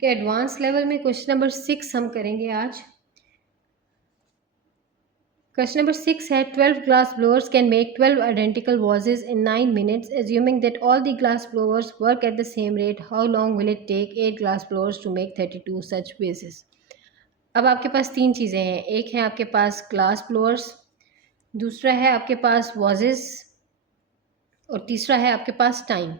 Okay, advance level में question number 6 हम करेंगे आज। क्वेश्चन नंबर 6 है 12 glass blowers can make 12 identical vases in 9 minutes. Assuming that all the glass blowers work at the same rate, how long will it take 8 glass blowers to make 32 such vases? अब आपके पास तीन चीज़ें हैं। एक है आपके पास glass blowers, दूसरा है आपके पास वाजेस और तीसरा है आपके पास time.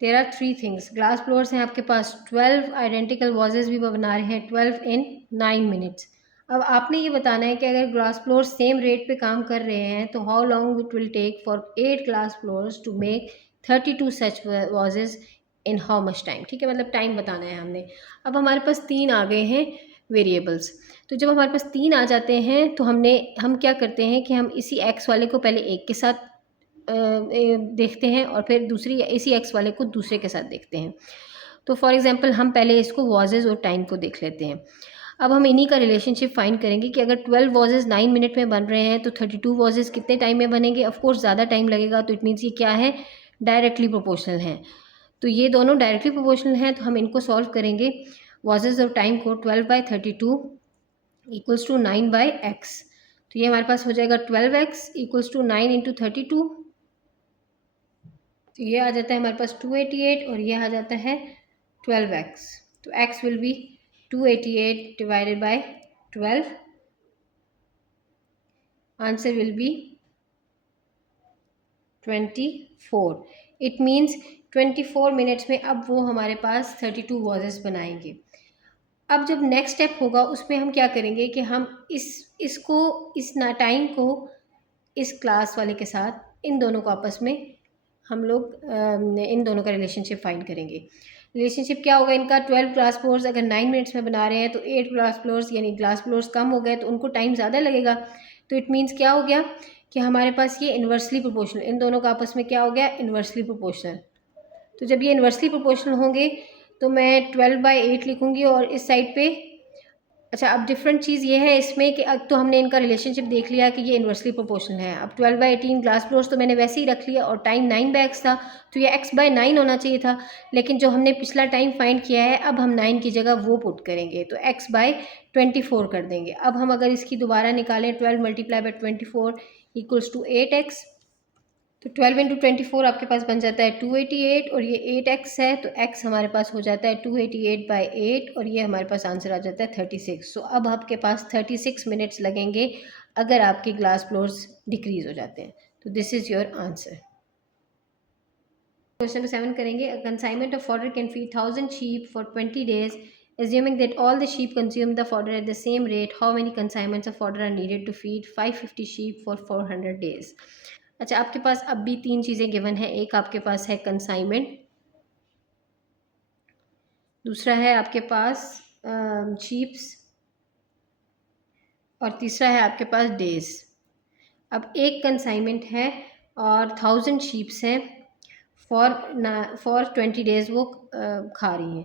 There are three things. Glass blowers हैं आपके पास 12 आइडेंटिकल वाजेस भी बना रहे हैं 12 इन 9 मिनट्स। अब आपने ये बताना है कि अगर ग्लास ब्लोअर्स सेम रेट पे काम कर रहे हैं तो how long it will take for 8 glass blowers to make 32 such vases in how much time. ठीक है, मतलब टाइम बताना है हमने। अब हमारे पास तीन आ गए हैं वेरिएबल्स। तो जब हमारे पास तीन आ जाते हैं तो हम क्या करते हैं कि हम इसी एक्स वाले को पहले एक के साथ देखते हैं और फिर दूसरी इसी एक्स वाले को दूसरे के साथ देखते हैं। तो फॉर एग्जांपल हम पहले इसको वॉजेस और टाइम को देख लेते हैं। अब हम इन्हीं का रिलेशनशिप फाइंड करेंगे कि अगर 12 वॉजेस 9 मिनट में बन रहे हैं तो 32 वॉजेस कितने टाइम में बनेंगे। ऑफकोर्स ज़्यादा टाइम लगेगा, तो इट मीन्स ये क्या है, डायरेक्टली प्रोपोर्शनल है। तो ये दोनों डायरेक्टली प्रोपोर्शनल हैं, तो हम इनको सॉल्व करेंगे। वॉजेस और टाइम को 12/32 इक्वल्स टू 9/x। तो ये हमारे पास हो जाएगा 12x इक्वल्स टू 9 इंटू 32। तो ये आ जाता है हमारे पास 288 और ये आ जाता है 12x। तो x will B 288 divided by 12। Answer will be 24। It means 24 minutes में अब वो हमारे पास 32 वॉजेस बनाएंगे। अब जब नेक्स्ट स्टेप होगा उसमें हम क्या करेंगे कि हम इस टाइम को इस क्लास वाले के साथ इन दोनों को आपस में हम लोग इन दोनों का रिलेशनशिप फाइंड करेंगे। रिलेशनशिप क्या होगा इनका, 12 ग्लास ब्लोअर्स अगर 9 मिनट्स में बना रहे हैं तो 8 ग्लास ब्लोअर्स यानी ग्लास ब्लोअर्स कम हो गए तो उनको टाइम ज़्यादा लगेगा। तो इट मीन्स क्या हो गया कि हमारे पास ये इन्वर्सली प्रोपोर्शनल, इन दोनों का आपस में क्या हो गया, इन्वर्सली प्रोपोर्शनल। तो जब ये इन्वर्सली प्रोपोर्शनल होंगे तो मैं 12/8 लिखूँगी और इस साइड पे अच्छा। अब डिफरेंट चीज़ ये है इसमें कि अब तो हमने इनका रिलेशनशिप देख लिया कि ये इन्वर्सली प्रोपोर्शनल है। अब 12/18 ग्लास ब्लोअर्स तो मैंने वैसे ही रख लिया और टाइम 9/x था, तो ये x/9 होना चाहिए था। लेकिन जो हमने पिछला टाइम फाइंड किया है अब हम 9 की जगह वो पुट करेंगे, तो x/24 कर देंगे। अब हम अगर इसकी दोबारा निकालें 12 multiply by 24 equals to 8x। तो 12 इंटू 24 आपके पास बन जाता है 288 और ये 8x है, तो x हमारे पास हो जाता है 288/8 और ये हमारे पास आंसर आ जाता है 36। सो अब आपके पास 36 मिनट्स लगेंगे अगर आपके ग्लास फ्लोर्स डिक्रीज हो जाते हैं। तो this is your answer. Question number 7 करेंगे। A consignment of fodder can feed 1000 sheep for 20 days. Assuming that all the sheep consume the fodder at the same rate, how many consignments of fodder are needed to feed 550 sheep for 400 days? अच्छा, आपके पास अब भी तीन चीज़ें given है। एक आपके पास है कंसाइनमेंट, दूसरा है आपके पास शीप्स और तीसरा है आपके पास डेज। अब एक कंसाइनमेंट है और 1000 शीप्स हैं फॉर 20 days वो खा रही हैं।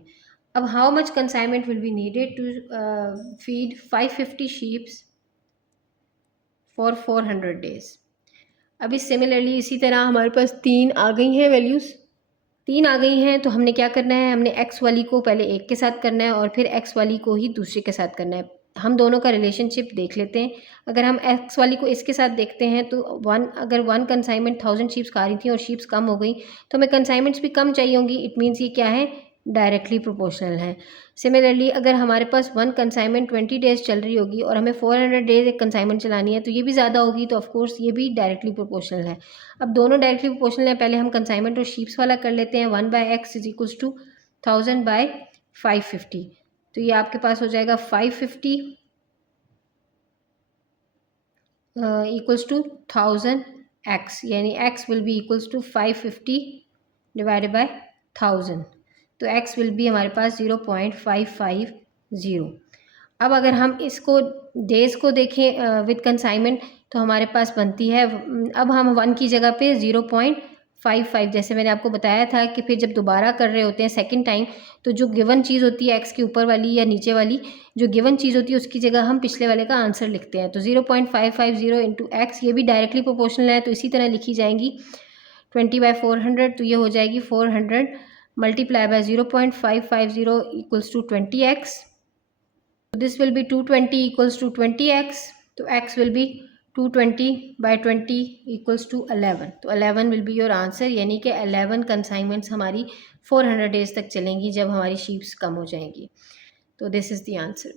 अब how much consignment will be needed to feed 550 sheeps for 400 days। अभी सिमिलरली इसी तरह हमारे पास तीन आ गई हैं वैल्यूज़, तीन आ गई हैं। तो हमने क्या करना है, हमने x वाली को पहले एक के साथ करना है और फिर x वाली को ही दूसरे के साथ करना है। हम दोनों का रिलेशनशिप देख लेते हैं। अगर हम x वाली को इसके साथ देखते हैं तो अगर वन कंसाइनमेंट 1000 शीप्स खा रही थी और शीप्स कम हो गई तो हमें कंसाइनमेंट्स भी कम चाहिए होंगी। इट मीन्स ये क्या है, डायरेक्टली प्रोपोर्शनल है। सिमिलरली अगर हमारे पास वन कंसाइनमेंट 20 days चल रही होगी और हमें 400 days एक कंसाइनमेंट चलानी है तो ये भी ज़्यादा होगी, तो ऑफकोर्स ये भी डायरेक्टली प्रोपोर्शनल है। अब दोनों डायरेक्टली प्रोपोर्शनल है, पहले हम कंसाइनमेंट और शीप्स वाला कर लेते हैं। 1/x is equals to 1000/550। तो ये आपके पास हो जाएगा 550 इक्वल्स टू 1000x, यानी x will be equals to 550 divided by 1000। तो x विल बी हमारे पास 0.550। अब अगर हम इसको डेज को देखें विद कंसाइनमेंट तो हमारे पास बनती है, अब हम 1 की जगह पे 0.55, जैसे मैंने आपको बताया था कि फिर जब दोबारा कर रहे होते हैं सेकंड टाइम तो जो गिवन चीज़ होती है x के ऊपर वाली या नीचे वाली जो गिवन चीज़ होती है उसकी जगह हम पिछले वाले का आंसर लिखते हैं। तो 0.550 इंटू एक्स, ये भी डायरेक्टली प्रोपोर्शनल है तो इसी तरह लिखी जाएंगी 20/400। तो ये हो जाएगी 400 multiply by 0.550 equals to 20x. So this will be 220 equals to 20x. So x will be 220 by 20 equals to 11. तो 11 will be your answer, यानी कि 11 consignments हमारी 400 days तक चलेंगी जब हमारी sheeps कम हो जाएंगी. तो this is the answer.